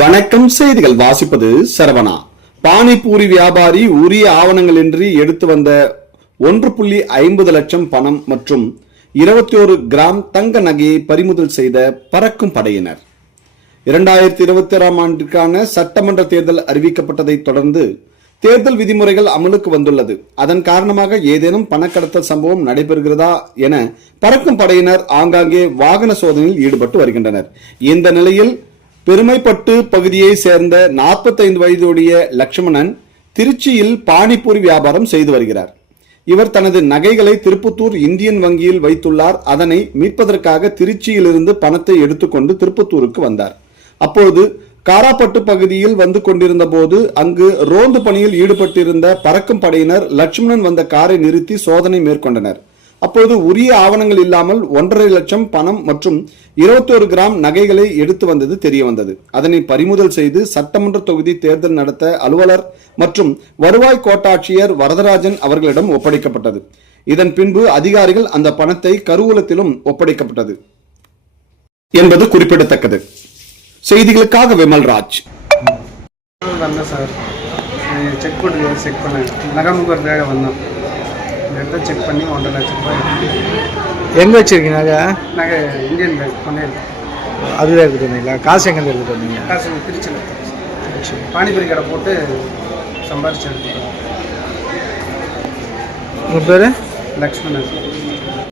வணக்கம். செய்திகள் வாசிப்பது சரவணா. பானிபூரி வியாபாரி உரிய ஆவணங்களின்றி எடுத்து வந்த 1.50 லட்சம் பணம் மற்றும் 21 கிராம் தங்க நகையை பறிமுதல் செய்த பறக்கும் படையினர். 2021ஆம் ஆண்டிற்கான சட்டமன்ற தேர்தல் அறிவிக்கப்பட்டதை தொடர்ந்து தேர்தல் விதிமுறைகள் அமலுக்கு வந்துள்ளது. அதன் காரணமாக ஏதேனும் பணக்கடத்தல் சம்பவம் நடைபெறுகிறதா என பறக்கும் படையினர் ஆங்காங்கே வாகன சோதனையில் ஈடுபட்டு வருகின்றனர். இந்த நிலையில் பெருமைப்பட்டு பகுதியை சேர்ந்த 45 வயதுடைய லட்சுமணன் திருச்சியில் பானிபூரி வியாபாரம் செய்து வருகிறார். இவர் தனது நகைகளை திருப்பத்தூர் இந்தியன் வங்கியில் வைத்துள்ளார். அதனை மீட்பதற்காக திருச்சியிலிருந்து பணத்தை எடுத்துக்கொண்டு திருப்பத்தூருக்கு வந்தார். அப்போது காராப்பட்டு பகுதியில் வந்து கொண்டிருந்த போது அங்கு ரோந்து பணியில் ஈடுபட்டிருந்த பறக்கும் படையினர் லட்சுமணன் வந்த காரை நிறுத்தி சோதனை மேற்கொண்டனர். அப்போது உரிய ஆவணங்கள் இல்லாமல் 1.5 லட்சம் பணம் மற்றும் 21 கிராம் நகைகளை எடுத்து வந்தது தெரிய வந்தது. அதனை பறிமுதல் செய்து சட்டமன்ற தொகுதி தேர்தல் நடத்த அலுவலர் மற்றும் வருவாய் கோட்டாட்சியர் வரதராஜன் அவர்களிடம் ஒப்படைக்கப்பட்டது. இதன் பின்பு அதிகாரிகள் அந்த பணத்தை கருவூலத்திலும் ஒப்படைக்கப்பட்டது என்பது குறிப்பிடத்தக்கது. செய்திகளுக்காக விமல்ராஜ். செக் பண்ணி 1.5 லட்சம் ரூபாய். எங்கே வச்சுருக்கீங்க நகை இந்தியன் பேங்க் கொண்டேன். அதுதான் எடுத்துட்டு வந்தீங்களா? காசு எங்கேருந்து எடுத்துட்டு வந்தீங்க? காசு திருச்சியில் பானிபூரி கடை போட்டு சம்பாரிச்சு எடுத்துக்கிறோம். உங்கள் பேர்? லக்ஷ்மணன்.